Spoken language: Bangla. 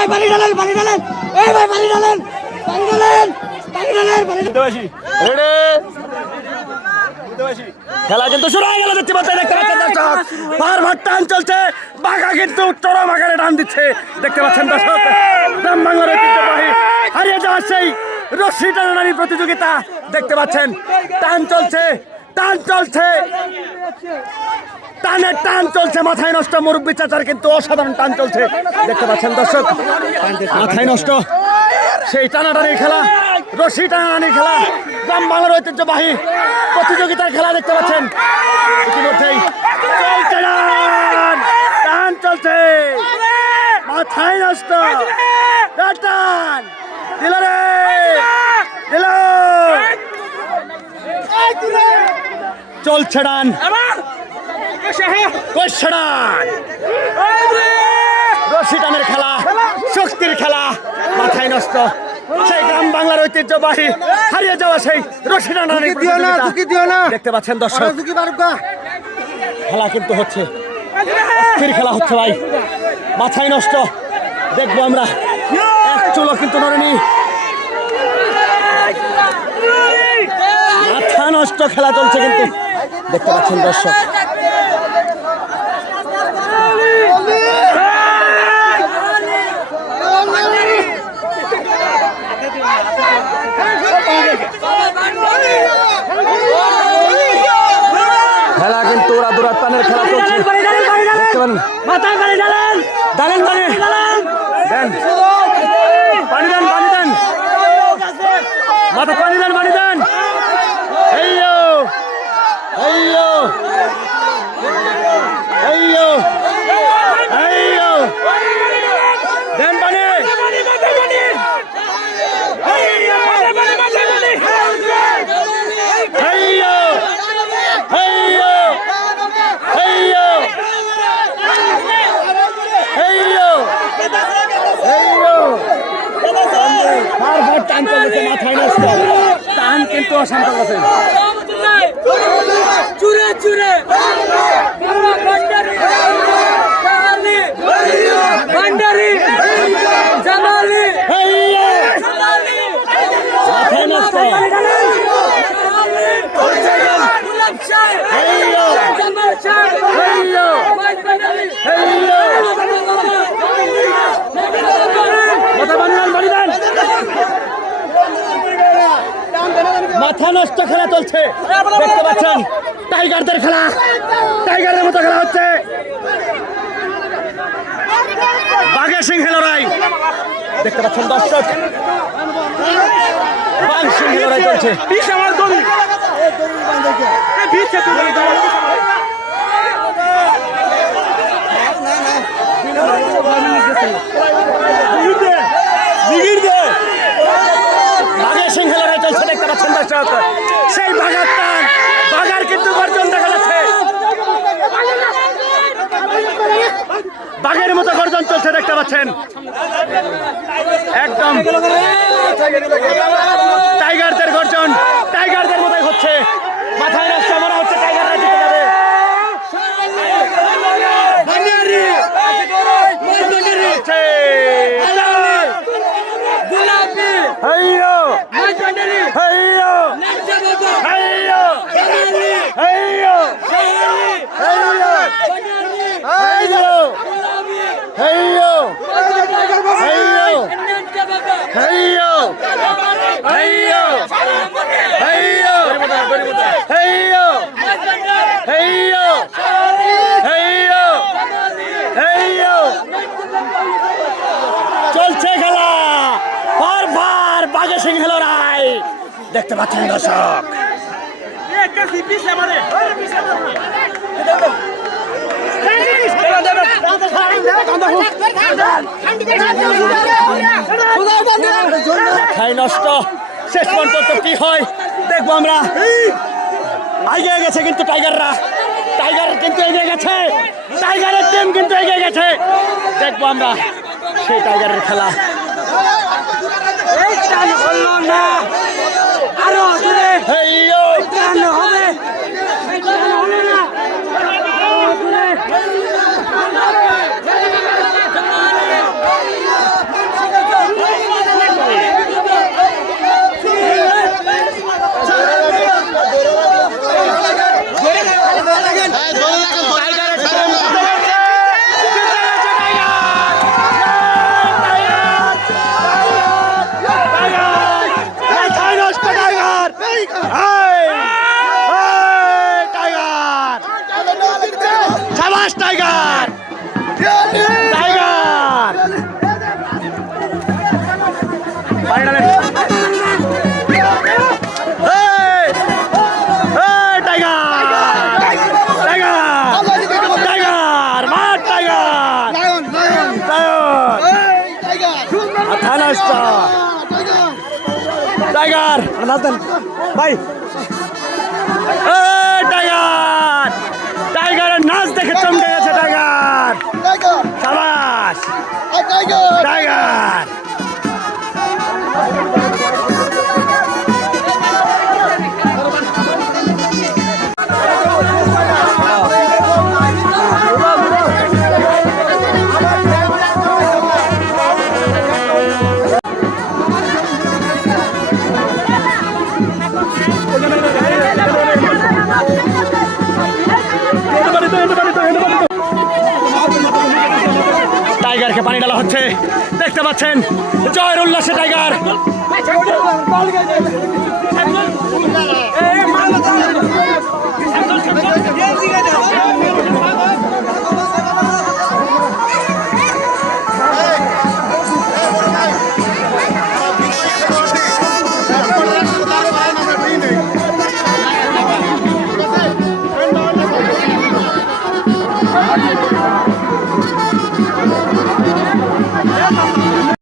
ভাই পানি ঢালেন এই ভাই পানি ঢালেন খেলা কিন্তু শুরু হয়ে গেল, দেখতে পাচ্ছেন দর্শক, বারবার টান চলছে, বাঘা কিন্তু চরম আকারে টান দিচ্ছে, দেখতে পাচ্ছেন দর্শক। গ্রাম বাংলার ঐতিহ্যবাহী হারিয়ে যাওয়ার সেই রশ্মি টানাটানি প্রতিযোগিতা দেখতে পাচ্ছেন, টান চলছে টান চলছে, মাথায় নষ্ট মুরব্বী চাচার কিন্তু অসাধারণ টান চলছে, দেখতে পাচ্ছেন দর্শক, মাথায় নষ্ট সেই টানাটানির খেলা, রশি টানাটানির খেলা, গ্রাম বাংলার ঐতিহ্যবাহী প্রতিযোগিতার খেলা দেখতে পাচ্ছেন। ইতিমধ্যেই চলছে টান চলছে, মাথায় নষ্ট টান দিল রে দিল, চলছে টান রশি টানের খেলা, শক্তির খেলা, মাথায় নষ্ট সেই গ্রাম বাংলার ঐতিহ্যবাহী হারিয়ে যাওয়া সেই রশি টানাটানির প্রতিযোগিতা দেখতে পাচ্ছেন দর্শক। খেলা কিন্তু হচ্ছে, অস্থির খেলা হচ্ছে ভাই, মাথায় নষ্ট, দেখবো আমরা, এক চুলো কিন্তু নড়েনি, মাথা নষ্ট খেলা চলছে কিন্তু দেখতে পাচ্ছেন দর্শক। খেলা কিন্তু ওরা দুরা টানের খেলা চলছে, দেখতে পারেন, ডালেন দেন পানি দেন মাথা পানি দেন হেইয়ো দেন পানি, টান চলেছে, মাথায় নষ্ট টান কিন্তু অশান্ত আছে, চুরে ভান্ডারি জামালি মাথায় নষ্ট মাথা নষ্ট খেলা চলছে, দেখতে পাচ্ছেন টাইগারদের খেলা, টাইগারের মতো খেলা হচ্ছে, বাঘের সিংহে লড়াই দেখতে পাচ্ছেন দর্শক, বাঘ সিংহে লড়াই চলছে, বাঘের সিংহে লড়াই চলছে, দেখতে পাচ্ছেন দর্শক, সেই বাঘার টান, বাঘার কিন্তু গর্জন দেখা যাচ্ছে, বাঘের মতো গর্জন চলছে দেখতে পাচ্ছেন, একদম টাইগারদের গর্জন, টাইগারদের মতোই হচ্ছে, মাথায় নষ্ট মনে হচ্ছে টাইগাররা জিতে যাবে, চলছে খেলা, বারবার বাঘে সিংহে লড়াই দেখতে পাচ্ছেন দর্শক। মাথায় নষ্ট, শেষ পর্যন্ত কি হয় দেখবো আমরা। এগিয়ে গেছে কিন্তু টাইগাররা, টাইগার কিন্তু এগিয়ে গেছে, টাইগারের টিম কিন্তু এগিয়ে গেছে, দেখবো আমরা সেই টাইগারের খেলা। মাথা নষ্ট টাইগার ভাই টাইগার টাইগারের নাচ দেখে চমকে গেছে টাইগার সাবাস টাইগার টাইগারকে পানি ডালা হচ্ছে দেখতে পাচ্ছেন জয়ের উল্লাসে টাইগার